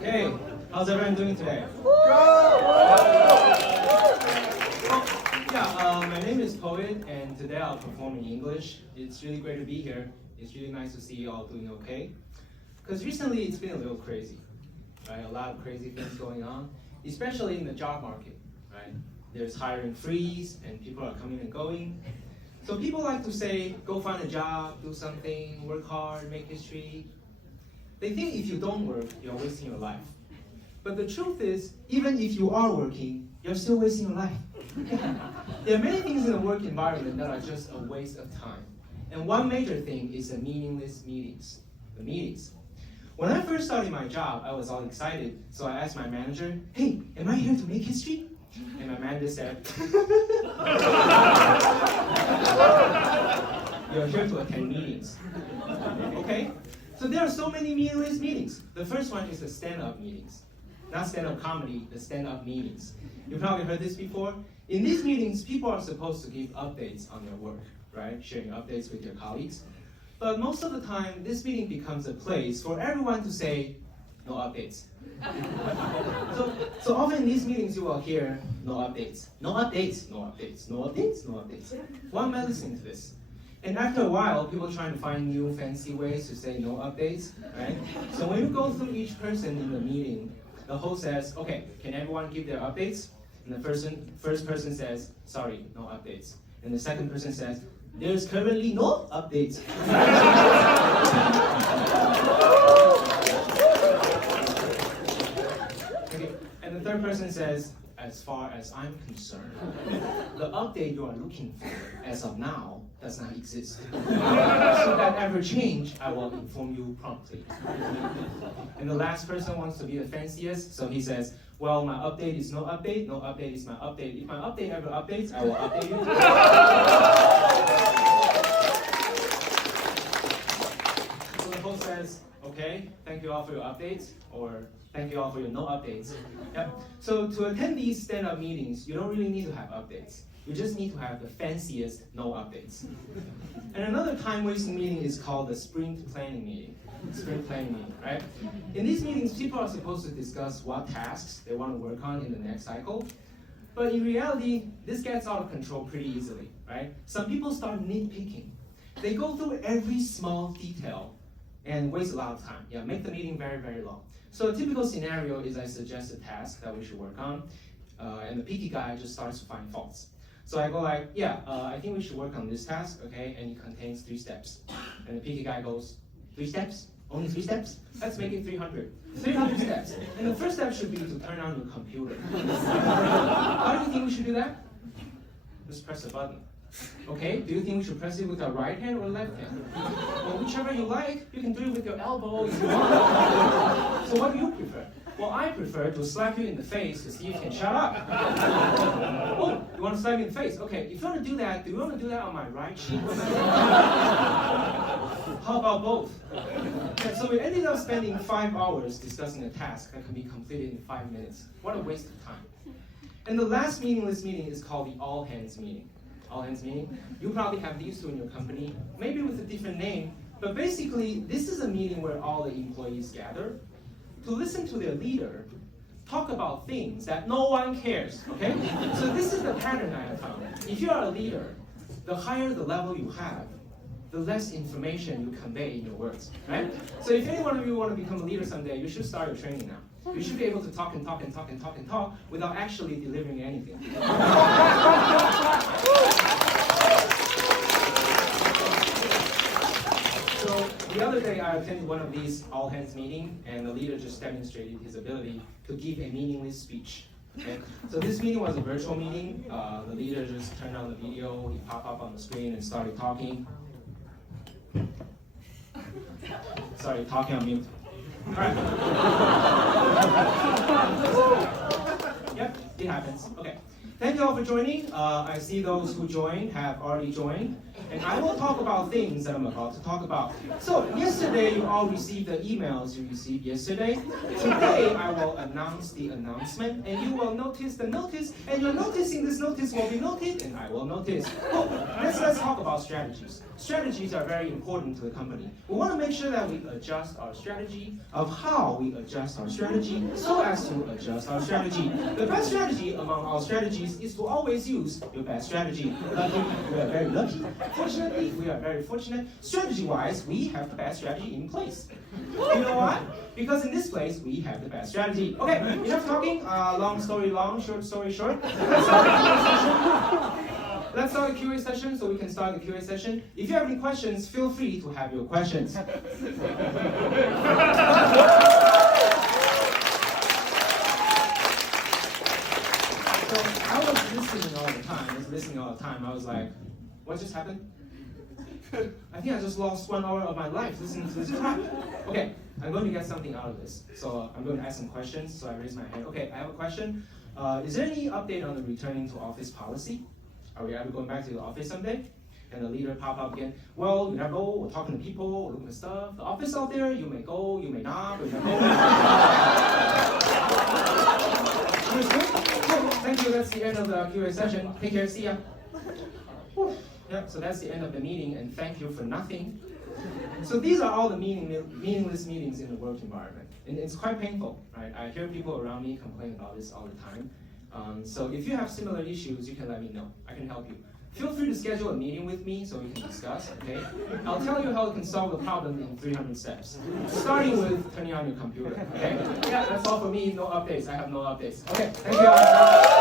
Okay, how's everyone doing today? My name is Poet, and today I'll perform in English. It's really great to be here. It's really nice to see you all doing okay. Because recently it's been a little crazy, right? A lot of crazy things going on, especially in the job market, right? There's hiring freeze, and people are coming and going. So people like to say, go find a job, do something, work hard, make history. They think if you don't work, you're wasting your life. But the truth is, even if you are working, you're still wasting your life. There are many things in the work environment that are just a waste of time. And one major thing is the meaningless meetings, the meetings. When I first started my job, I was all excited, so I asked my manager, hey, am I here to make history? And my manager said, you're here to attend meetings. Okay? So there are so many meaningless meetings. The first one is the stand-up meetings. Not stand-up comedy, the stand-up meetings. You've probably heard this before. In these meetings, people are supposed to give updates on their work, right? Sharing updates with your colleagues. But most of the time, this meeting becomes a place for everyone to say, no updates. So often in these meetings, you will hear, no updates, no updates, no updates, no updates, no updates. Why am I listening to this? And after a while, people trying to find new fancy ways to say no updates, right? So when you go through each person in the meeting, the host says, okay, can everyone give their updates? And the first person says, sorry, no updates. And the second person says, there's currently no updates. Okay. And the third person says, as far as I'm concerned, the update you are looking for as of now does not exist. Should that ever change, I will inform you promptly. And the last person wants to be the fanciest, so he says, well, my update is no update, no update is my update. If my update ever updates, I will update you. So the host says, okay, thank you all for your updates, or thank you all for your no updates. Yep. So to attend these stand-up meetings, you don't really need to have updates. You just need to have the fanciest no updates. And another time-wasting meeting is called the sprint planning meeting. Sprint planning meeting, right? In these meetings, people are supposed to discuss what tasks they want to work on in the next cycle. But in reality, this gets out of control pretty easily, right? Some people start nitpicking. They go through every small detail and waste a lot of time. Yeah, make the meeting very, very long. So a typical scenario is I suggest a task that we should work on, and the picky guy just starts to find faults. So I go like, I think we should work on this task, okay, and it contains 3 steps. And the picky guy goes, 3 steps? Only 3 steps? Let's make it 300. 300 steps. And the first step should be to turn on your computer. How do you think we should do that? Just press a button. Okay, do you think we should press it with our right hand or left hand? Well, whichever you like, you can do it with your elbow if you want. So what do you prefer? Well, I prefer to slap you in the face to see if you can shut up. Oh, you want to slap me in the face? Okay, if you want to do that, do you want to do that on my right cheek or my left? How about both? Okay, so we ended up spending 5 hours discussing a task that can be completed in 5 minutes. What a waste of time. And the last meaningless meeting is called the all-hands meeting. All-hands meeting. You probably have these 2 in your company, maybe with a different name, but basically, this is a meeting where all the employees gather to listen to their leader talk about things that no one cares, okay? So this is the pattern I have found. If you are a leader, the higher the level you have, the less information you convey in your words, right? So if any one of you want to become a leader someday, you should start your training now. You should be able to talk and talk and talk and talk and talk without actually delivering anything. So the other day I attended one of these all-hands meetings, and the leader just demonstrated his ability to give a meaningless speech. Okay? So this meeting was a virtual meeting. The leader just turned on the video, he popped up on the screen and started talking. Sorry, talking on mute. All right. Yep, it happens. Okay. thank you all for joining. I see those who joined have already joined. And I will talk about things that I'm about to talk about. So yesterday you all received the emails you received yesterday. Today I will announce the announcement and you will notice the notice and you're noticing this notice will be noted and I will notice. Oh, let's talk about strategies. Strategies are very important to the company. We want to make sure that we adjust our strategy of how we adjust our strategy so as to adjust our strategy. The best strategy among all strategies is to always use your best strategy. Lucky, we are very lucky. Fortunately, we are very fortunate. Strategy-wise, we have the best strategy in place. You know why? Because in this place, we have the best strategy. Okay, enough talking. Long story long, short story short. Let's start a Q&A session so we can start the Q&A session. If you have any questions, feel free to have your questions. So I was listening all the time. I was like, what just happened? I think I just lost 1 hour of my life listening to this crap. Okay, I'm going to get something out of this. So I'm going to ask some questions. So I raise my hand. Okay, I have a question. Is there any update on the returning to office policy? Are we ever going back to the office someday? And the leader pop up again. Well, you never know. We're talking to people, we're looking at stuff. The office out there, you may go, you may not, but you never know. Thank you. That's the end of the Q&A session. Take care. See ya. Yeah, so that's the end of the meeting, and thank you for nothing. So these are all the meaningless meetings in the work environment, and it's quite painful, right? I hear people around me complain about this all the time. So if you have similar issues, you can let me know. I can help you. Feel free to schedule a meeting with me so we can discuss, okay? I'll tell you how you can solve the problem in 300 steps, starting with turning on your computer, okay? Yeah, that's all for me. No updates. I have no updates. Okay, thank you all.